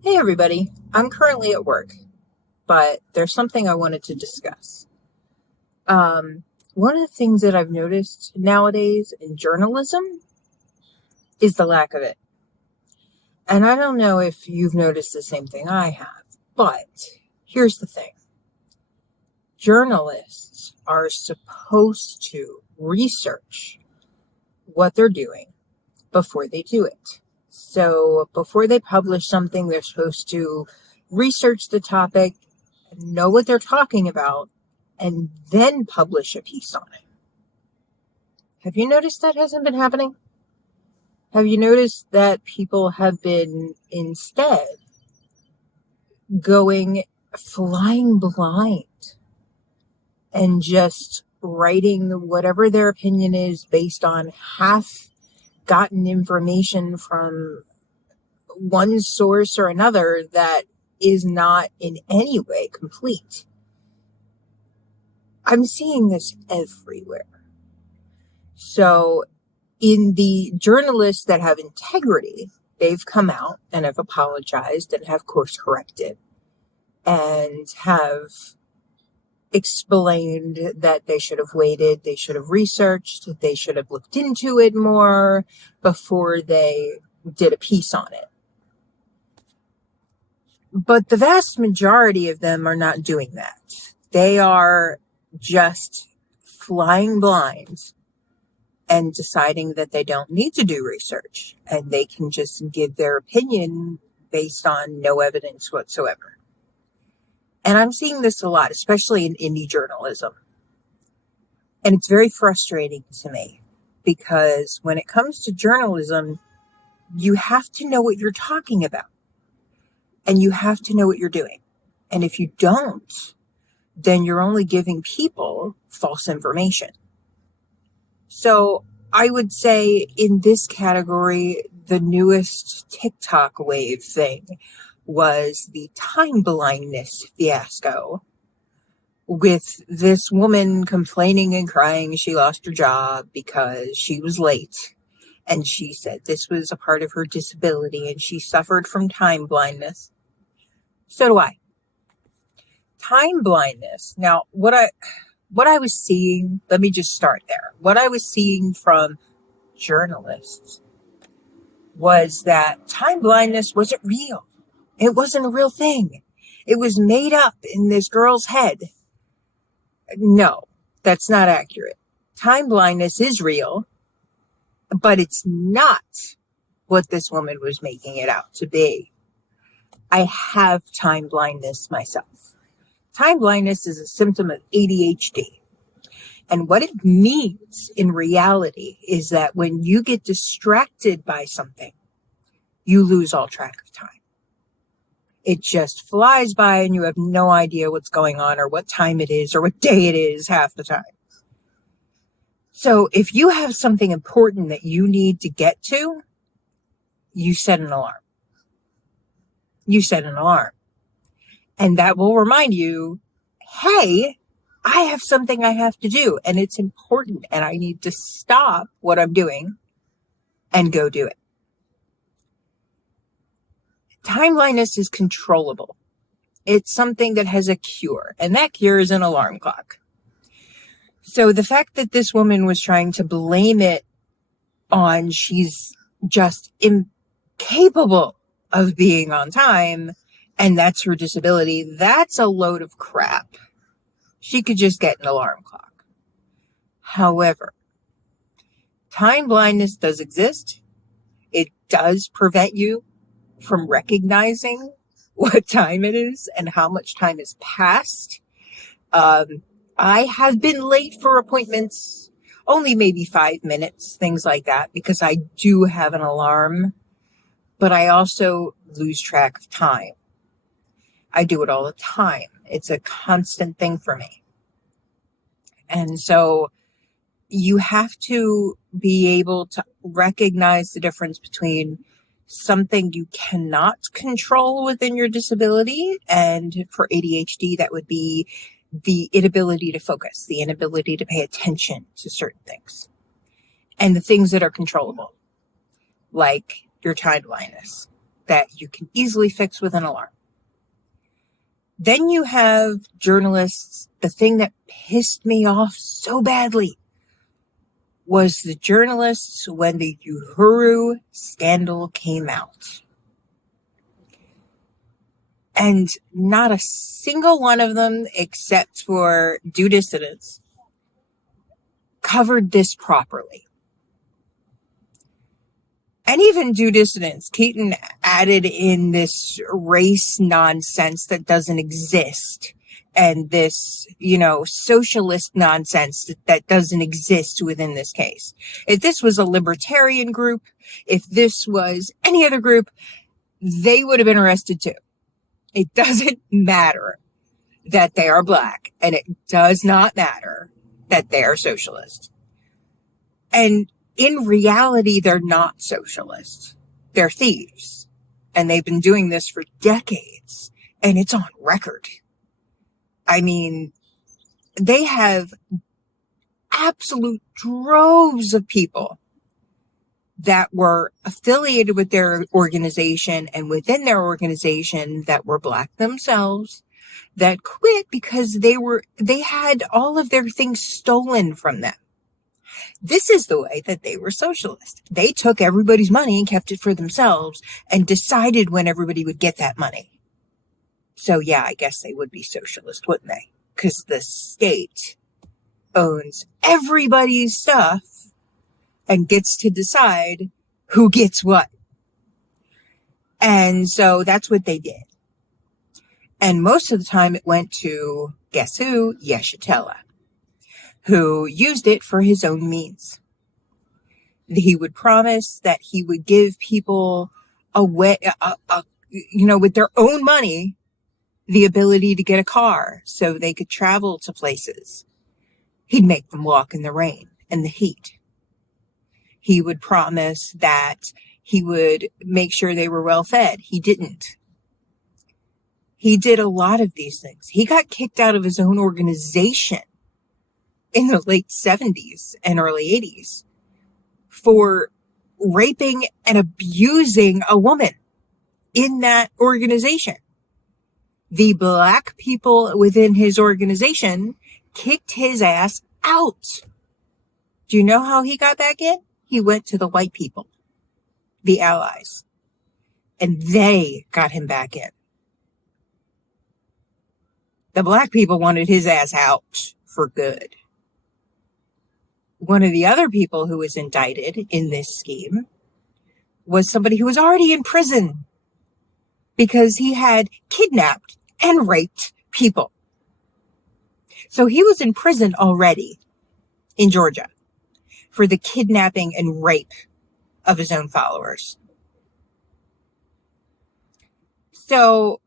Hey everybody, I'm currently at work, but there's something I wanted to discuss. One of the things that I've noticed nowadays in journalism is the lack of it. And I don't know if you've noticed the same thing I have, but here's the thing. Journalists are supposed to research what they're doing before they do it. So before they publish something, they're supposed to research the topic, know what they're talking about, and then publish a piece on it. Have you noticed that hasn't been happening? Have you noticed that people have been instead going flying blind and just writing whatever their opinion is based on half gotten information from one source or another that is not in any way complete? I'm seeing this everywhere. So in the journalists that have integrity, they've come out and have apologized and have course corrected and have explained that they should have waited, they should have researched, they should have looked into it more before they did a piece on it. But the vast majority of them are not doing that. They are just flying blind and deciding that they don't need to do research and they can just give their opinion based on no evidence whatsoever. And I'm seeing this a lot, especially in indie journalism. And it's very frustrating to me because when it comes to journalism, you have to know what you're talking about and you have to know what you're doing. And if you don't, then you're only giving people false information. So I would say in this category, the newest TikTok wave thing was the time blindness fiasco with this woman complaining and crying she lost her job because she was late. And she said this was a part of her disability and she suffered from time blindness. So do I. Time blindness. Now, what I was seeing, let me just start there. What I was seeing from journalists was that time blindness wasn't real. It wasn't a real thing. It was made up in this girl's head. No, that's not accurate. Time blindness is real, but it's not what this woman was making it out to be. I have time blindness myself. Time blindness is a symptom of ADHD. And what it means in reality is that when you get distracted by something, you lose all track of time. It just flies by and you have no idea what's going on or what time it is or what day it is half the time. So if you have something important that you need to get to, you set an alarm. You set an alarm. And that will remind you, hey, I have something I have to do and it's important and I need to stop what I'm doing and go do it. Time blindness is controllable. It's something that has a cure, and that cure is an alarm clock. So the fact that this woman was trying to blame it on she's just incapable of being on time, and that's her disability, that's a load of crap. She could just get an alarm clock. However, time blindness does exist. It does prevent you from recognizing what time it is and how much time has passed. I have been late for appointments, only maybe 5 minutes, things like that, because I do have an alarm, but I also lose track of time. I do it all the time. It's a constant thing for me. And so you have to be able to recognize the difference between something you cannot control within your disability. And for ADHD, that would be the inability to focus, the inability to pay attention to certain things. And the things that are controllable, like your time blindness. that you can easily fix with an alarm. Then you have journalists. The thing that pissed me off so badly was the journalists when the Uhuru scandal came out. And not a single one of them, except for Due Dissidents, covered this properly. And even Due Dissidents, Keaton added in this race nonsense that doesn't exist. And this, socialist nonsense that doesn't exist within this case. If this was a libertarian group, if this was any other group, they would have been arrested too. It doesn't matter that they are black, and it does not matter that they are socialist. And in reality, they're not socialists. They're thieves. And they've been doing this for decades, and it's on record. I mean, they have absolute droves of people that were affiliated with their organization and within their organization that were black themselves, that quit because they had all of their things stolen from them. This is the way that they were socialist. They took everybody's money and kept it for themselves and decided when everybody would get that money. So yeah, I guess they would be socialist, wouldn't they? Because the state owns everybody's stuff and gets to decide who gets what. And so that's what they did. And most of the time it went to, guess who? Yeshitela, who used it for his own means. He would promise that he would give people with their own money, the ability to get a car so they could travel to places. He'd make them walk in the rain and the heat. He would promise that he would make sure they were well fed. He didn't. He did a lot of these things. He got kicked out of his own organization in the late 70s and early 80s for raping and abusing a woman in that organization. The black people within his organization kicked his ass out. Do you know how he got back in? He went to the white people, the allies, and they got him back in. The black people wanted his ass out for good. One of the other people who was indicted in this scheme was somebody who was already in prison because he had kidnapped and raped people. So he was in prison already in Georgia for the kidnapping and rape of his own followers. So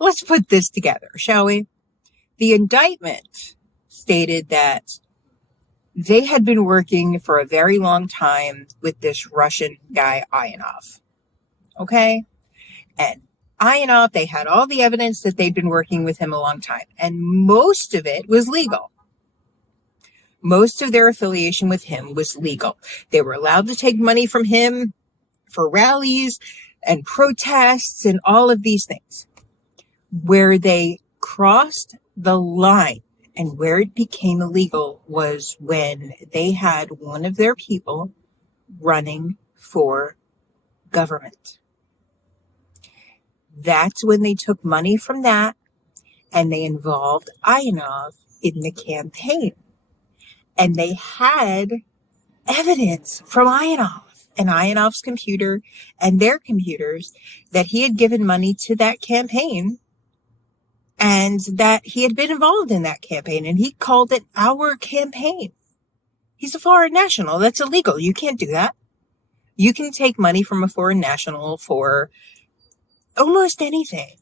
let's put this together, shall we? The indictment stated that they had been working for a very long time with this Russian guy, Ivanov. Okay? And Ivanov, they had all the evidence that they'd been working with him a long time. And most of it was legal. Most of their affiliation with him was legal. They were allowed to take money from him for rallies and protests and all of these things. Where they crossed the line and where it became illegal was when they had one of their people running for government. That's when they took money from that and they involved Ivanov in the campaign. And they had evidence from Ivanov and Ivanov's computer and their computers that he had given money to that campaign and that he had been involved in that campaign. And he called it our campaign. He's a foreign national. That's illegal. You can't do that. You can take money from a foreign national for almost anything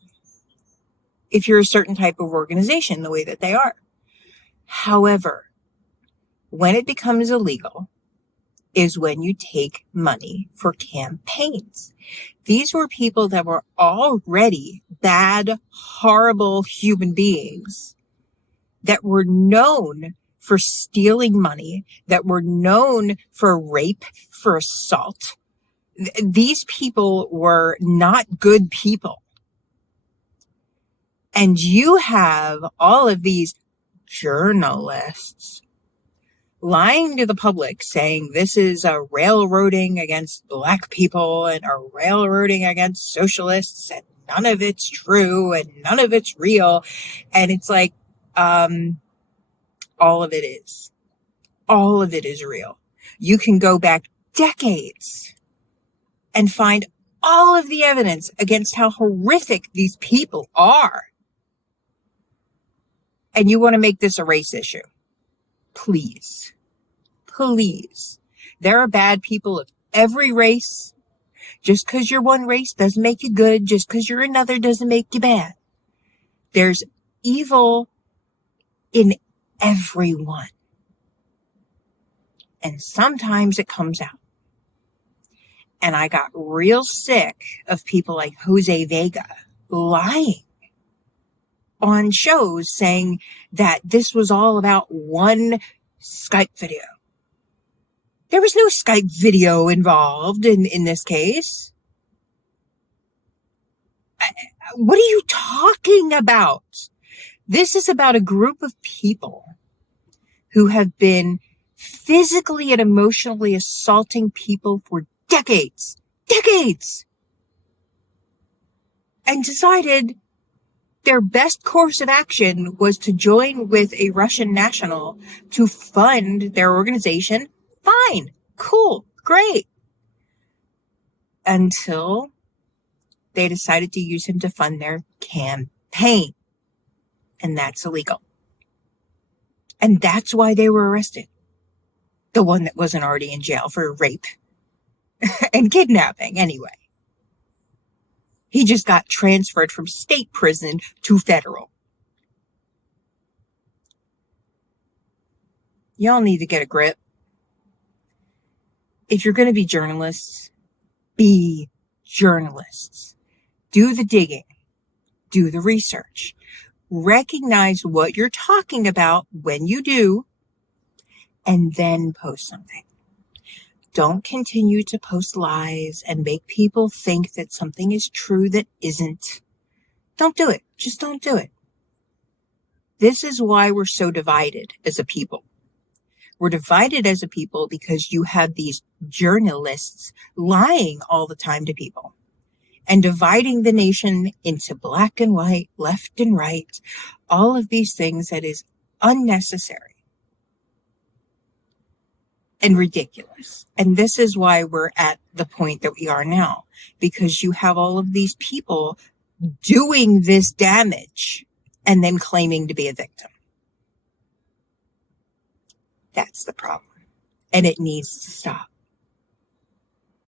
if you're a certain type of organization, the way that they are. However, when it becomes illegal is when you take money for campaigns. These were people that were already bad, horrible human beings that were known for stealing money, that were known for rape, for assault, These people were not good people. And you have all of these journalists lying to the public saying this is a railroading against black people and a railroading against socialists, and none of it's true and none of it's real. And it's like, all of it is. All of it is real. You can go back decades and find all of the evidence against how horrific these people are. And you want to make this a race issue. Please. Please. There are bad people of every race. Just because you're one race doesn't make you good. Just because you're another doesn't make you bad. There's evil in everyone. And sometimes it comes out. And I got real sick of people like Jose Vega lying on shows saying that this was all about one Skype video. There was no Skype video involved in this case. What are you talking about? This is about a group of people who have been physically and emotionally assaulting people for decades, and decided their best course of action was to join with a Russian national to fund their organization. Fine, cool, great. Until they decided to use him to fund their campaign. And that's illegal. And that's why they were arrested. The one that wasn't already in jail for rape and kidnapping anyway. He just got transferred from state prison to federal. Y'all need to get a grip. If you're going to be journalists, be journalists. Do the digging. Do the research. Recognize what you're talking about when you do, and then post something. Don't continue to post lies and make people think that something is true that isn't. Don't do it. Just don't do it. This is why we're so divided as a people. We're divided as a people because you have these journalists lying all the time to people and dividing the nation into black and white, left and right, all of these things that is unnecessary and ridiculous. And this is why we're at the point that we are now, because you have all of these people doing this damage and then claiming to be a victim. That's the problem. And it needs to stop.